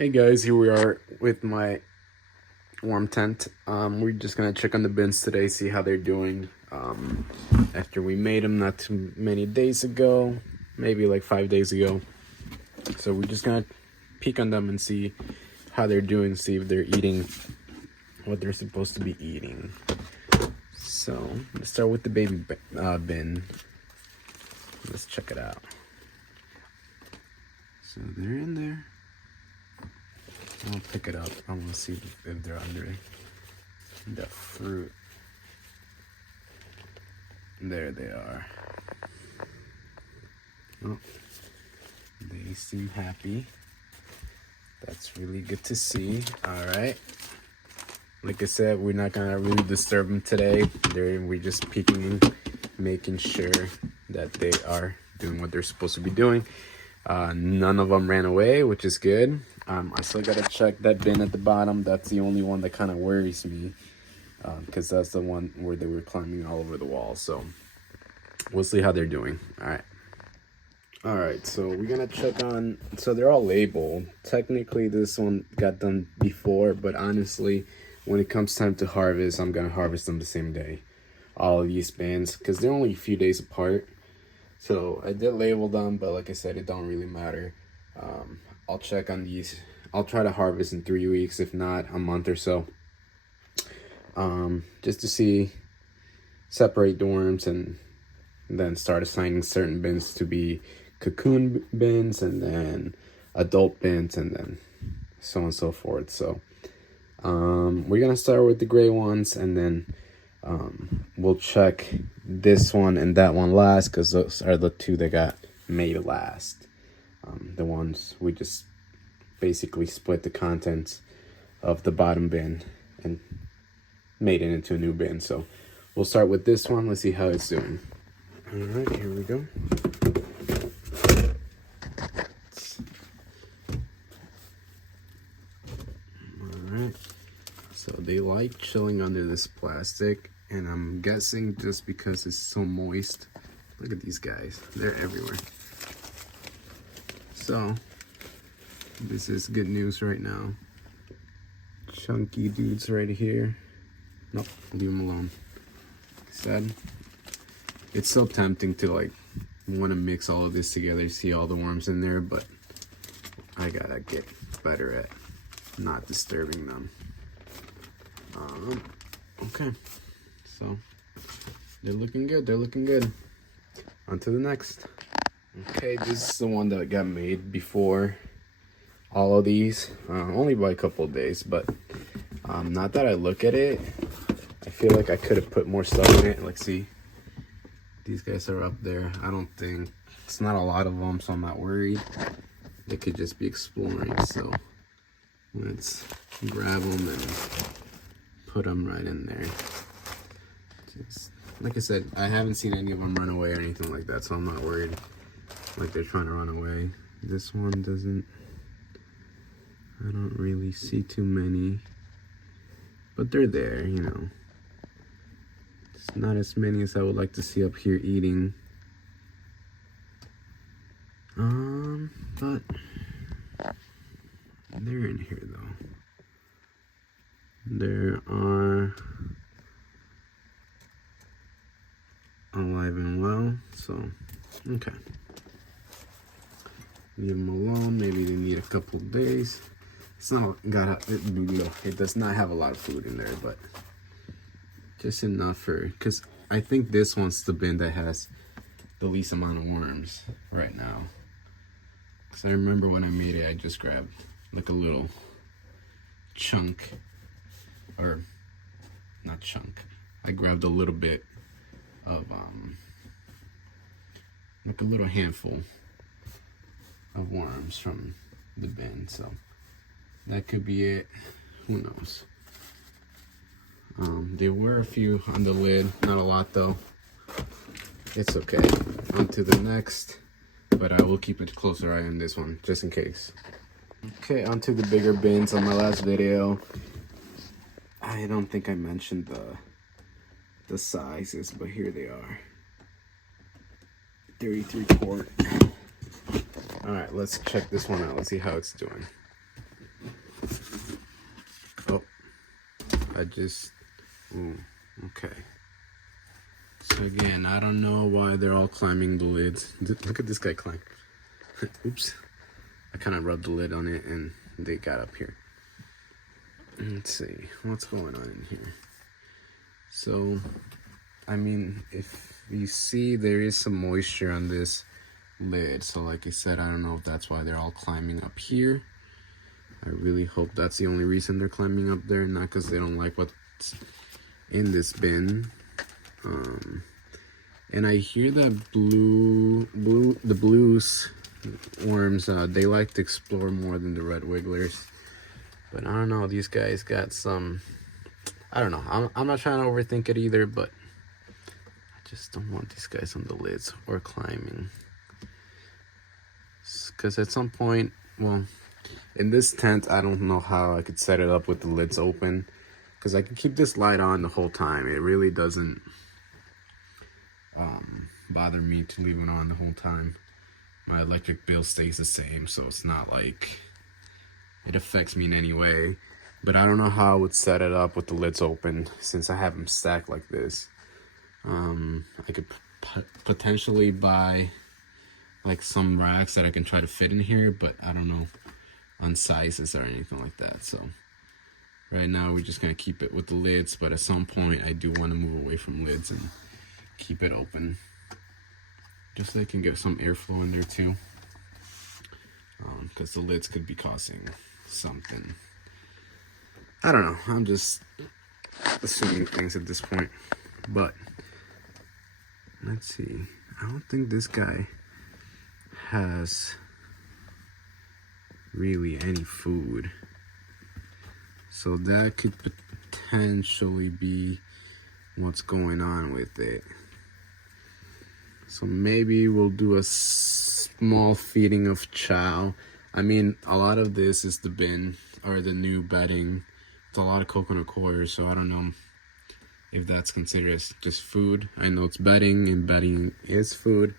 Hey guys, here we are with my warm tent. We're just gonna check on the bins today, see how they're doing. After we made them not too many days ago, maybe like 5 days ago. So we're just gonna peek on them and see how they're doing, see if they're eating what they're supposed to be eating. So let's start with the baby bin. Let's check it out. So they're in there. I'll pick it up. I want to see if they're under the fruit. There they are. Oh, they seem happy. That's really good to see. All right. Like I said, we're not gonna really disturb them today. We're just peeking, making sure that they are doing what they're supposed to be doing. None of them ran away, which is good. I still gotta check that bin at the bottom. That's the only one that kind of worries me, because that's the one where they were climbing all over the wall. So we'll see how they're doing. All right, so we're gonna check on, so they're all labeled. Technically this one got done before, but honestly, when it comes time to harvest, I'm gonna harvest them the same day, all of these bins, because they're only a few days apart. So I did label them, but like I said, it don't really matter. I'll check on these. I'll try to harvest in 3 weeks, if not a month or so, just to see, separate the worms, and then start assigning certain bins to be cocoon bins, and then adult bins, and then so on and so forth. So we're gonna start with the gray ones, and then we'll check this one and that one last, because those are the two that got made last. The ones we just basically split the contents of the bottom bin and made it into a new bin. So we'll start with this one. Let's see how it's doing. All right, here we go. All right, so they like chilling under this plastic, and I'm guessing just because it's so moist. Look at these guys, they're everywhere. So this is good news right now. Chunky dudes right here. Nope, leave them alone. Said it's so tempting to like want to mix all of this together, see all the worms in there, but I gotta get better at not disturbing them. Okay, so they're looking good. They're looking good. On to the next. Okay, this is the one that got made before all of these, only by a couple of days, but not that I look at it, I feel like I could have put more stuff in it. Like, see, these guys are up there. I don't think, it's not a lot of them, so I'm not worried. They could just be exploring. So let's grab them and put them right in there. Just like I said, I haven't seen any of them run away or anything like that, so I'm not worried like they're trying to run away. This one doesn't, I don't really see too many, but they're there, you know. It's not as many as I would like to see up here eating. But they're in here though. There are alive and well, so okay. Leave them alone. Maybe they need a couple of days. It's not it does not have a lot of food in there, but just enough for, because I think this one's the bin that has the least amount of worms right now. Because I remember when I made it, I just grabbed like a little chunk, or not chunk, I grabbed a little bit of like a little handful of worms from the bin, so that could be it. Who knows? There were a few on the lid, not a lot though. It's okay. On to the next, but I will keep a closer eye on this one just in case. Okay, on to the bigger bins. On my last video, I don't think I mentioned the sizes, but here they are. 33 quart. All right, let's check this one out. Let's see how it's doing. I just, ooh, okay. So again, I don't know why they're all climbing the lids. Look at this guy climb. Oops. I kind of rubbed the lid on it and they got up here. Let's see, what's going on in here? So, I mean, if you see, there is some moisture on this lid. So like I said, I don't know if that's why they're all climbing up here. I really hope that's the only reason they're climbing up there, not because they don't like what's in this bin. And I hear that the blues worms, they like to explore more than the red wigglers. But I don't know, these guys got some, I don't know. I'm not trying to overthink it either, but I just don't want these guys on the lids or climbing. Because at some point, well, in this tent, I don't know how I could set it up with the lids open. Because I can keep this light on the whole time. It really doesn't bother me to leave it on the whole time. My electric bill stays the same, so it's not like it affects me in any way. But I don't know how I would set it up with the lids open since I have them stacked like this. I could potentially buy like some racks that I can try to fit in here, but I don't know on sizes or anything like that. So right now we're just gonna keep it with the lids, but at some point I do want to move away from lids and keep it open, just so they can get some airflow in there too, because the lids could be causing something. I don't know, I'm just assuming things at this point. But let's see, I don't think this guy has really any food, so that could potentially be what's going on with it. So maybe we'll do a small feeding of chow. I mean, a lot of this is the bin or the new bedding. It's a lot of coconut coir, so I don't know if that's considered as just food. I know it's bedding, and bedding is food.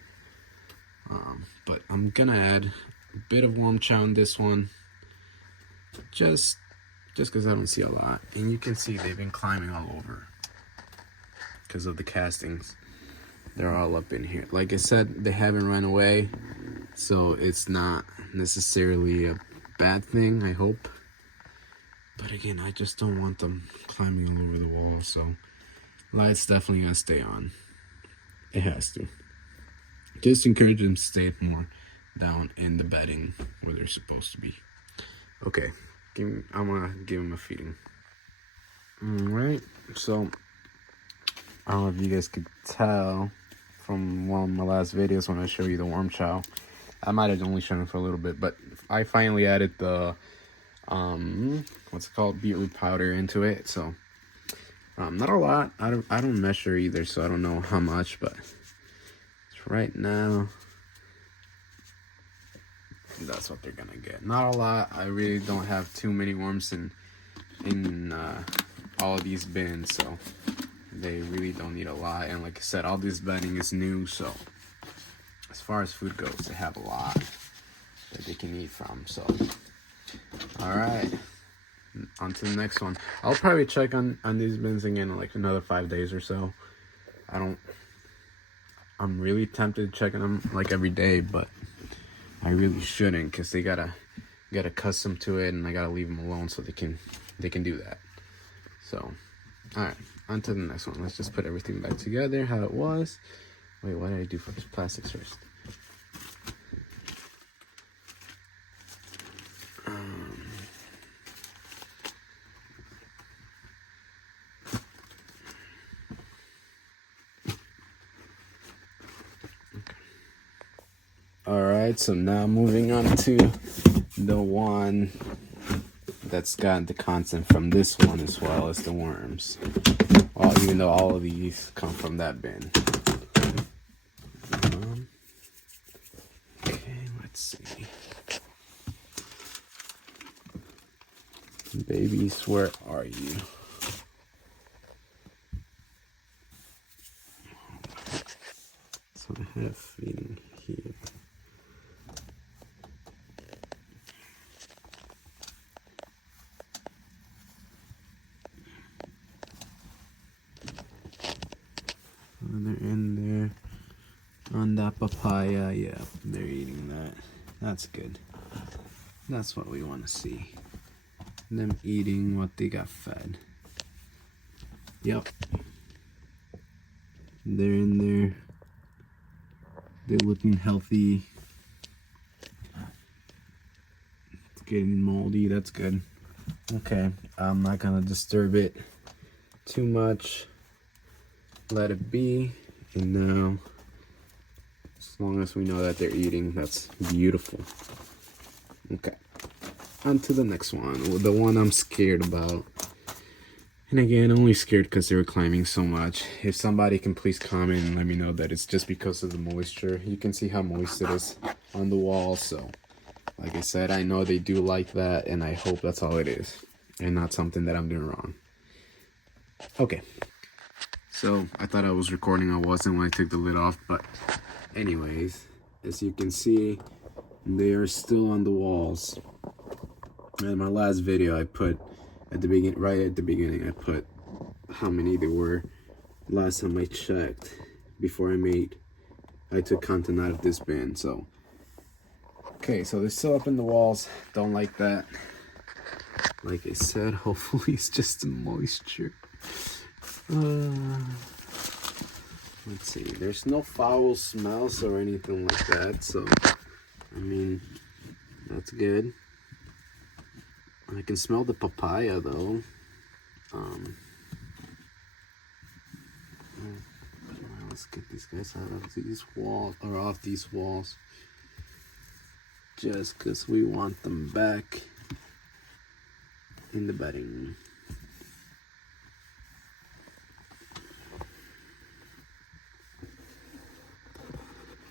But I'm gonna add a bit of warm chow in this one, just because I don't see a lot. And you can see they've been climbing all over because of the castings. They're all up in here. Like I said, they haven't run away, so it's not necessarily a bad thing, I hope. But again, I just don't want them climbing all over the wall, so light's definitely gonna stay on. It has to. Just encourage them to stay more down in the bedding where they're supposed to be. Okay, I'm gonna give them a feeding. Alright, so I don't know if you guys could tell from one of my last videos when I show you the worm chow. I might have only shown it for a little bit, but I finally added the what's it called, beetroot powder into it. So not a lot. I don't measure either, so I don't know how much, but right now that's what they're gonna get. Not a lot. I really don't have too many worms in all of these bins, so they really don't need a lot. And like I said, all this bedding is new, so as far as food goes, they have a lot that they can eat from. So all right, on to the next one. I'll probably check on these bins again in like another 5 days or so. I'm really tempted to check on them like every day, but I really shouldn't, because they gotta get accustomed to it, and I gotta leave them alone so they can do that. So all right, on to the next one. Let's just put everything back together how it was. Wait, what did I do first? Plastics first. All right, so now moving on to the one that's got the content from this one as well as the worms. Well, even though all of these come from that bin. Okay, let's see. Babies, where are you? So I have feeding here. that papaya, yeah, they're eating that. That's good. That's what we want to see. Them eating what they got fed. Yep. They're in there. They're looking healthy. It's getting moldy. That's good. Okay. I'm not gonna disturb it too much. Let it be. And now, as long as we know that they're eating, that's beautiful. Okay. On to the next one. The one I'm scared about. And again, only scared because they were climbing so much. If somebody can please comment and let me know that it's just because of the moisture. You can see how moist it is on the wall. So, like I said, I know they do like that, and I hope that's all it is, and not something that I'm doing wrong. Okay. So, I thought I was recording. I wasn't when I took the lid off. But anyways, as you can see, they are still on the walls. In my last video, I put at the beginning, right at the beginning, I put how many there were. Last time I checked, before I took content out of this bin. So, okay, so they're still up in the walls. Don't like that. Like I said, hopefully it's just the moisture. Let's see. There's no foul smells or anything like that. So, I mean, that's good. I can smell the papaya though. Let's get these guys out of these walls, or off these walls, just because we want them back in the bedding.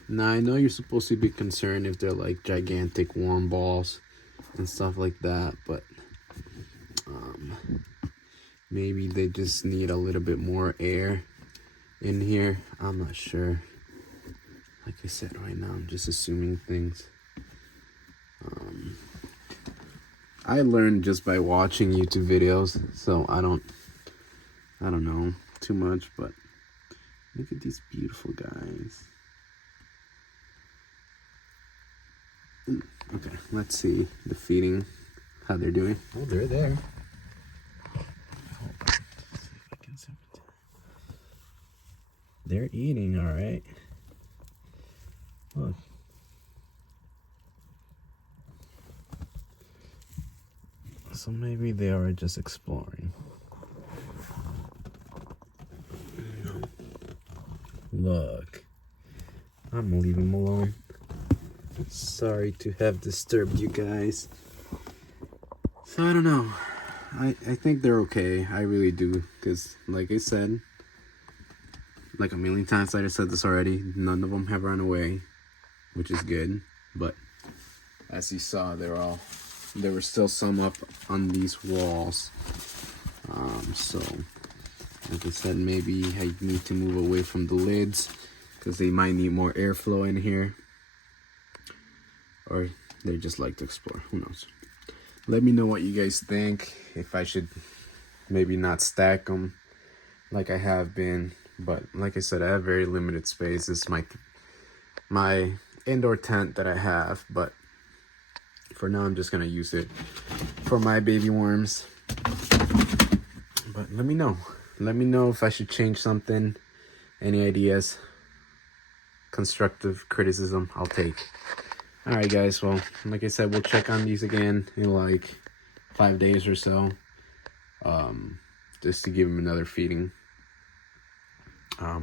Now I know you're supposed to be concerned if they're like gigantic warm balls and stuff like that, but maybe they just need a little bit more air in here. I'm not sure. Like I said, right now I'm just assuming things. I learned just by watching YouTube videos, so I don't know too much, but look at these beautiful guys. Okay, let's see the feeding, how they're doing. Oh, they're there. They're eating, all right. Look. So maybe they are just exploring. Look. I'm gonna leave them alone. Sorry to have disturbed you guys. So I don't know. I think they're okay. I really do. Because like I said, like a million times I said this already, none of them have run away, which is good. But as you saw, there were still some up on these walls. So like I said, maybe I need to move away from the lids because they might need more airflow in here. Or they just like to explore. Who knows? Let me know what you guys think. If I should maybe not stack them like I have been. But like I said, I have very limited space. This is my indoor tent that I have. But for now, I'm just going to use it for my baby worms. But let me know. Let me know if I should change something. Any ideas? Constructive criticism, I'll take. Alright guys, well, like I said, we'll check on these again in like 5 days or so. Just to give them another feeding.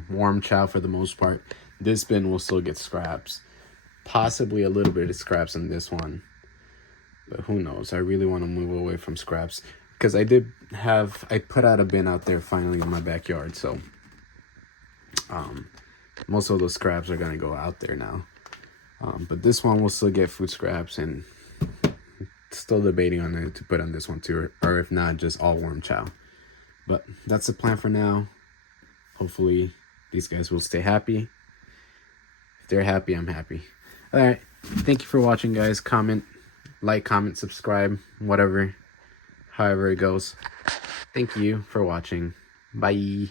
Warm chow for the most part. This bin will still get scraps. Possibly a little bit of scraps in this one. But who knows, I really want to move away from scraps. Because I put out a bin out there finally in my backyard, so most of those scraps are going to go out there now. But this one will still get food scraps, and still debating on it to put on this one too, or if not, just all warm chow. But that's the plan for now. Hopefully these guys will stay happy. If they're happy, I'm happy. Alright, thank you for watching guys. Comment, subscribe, whatever, however it goes. Thank you for watching. Bye.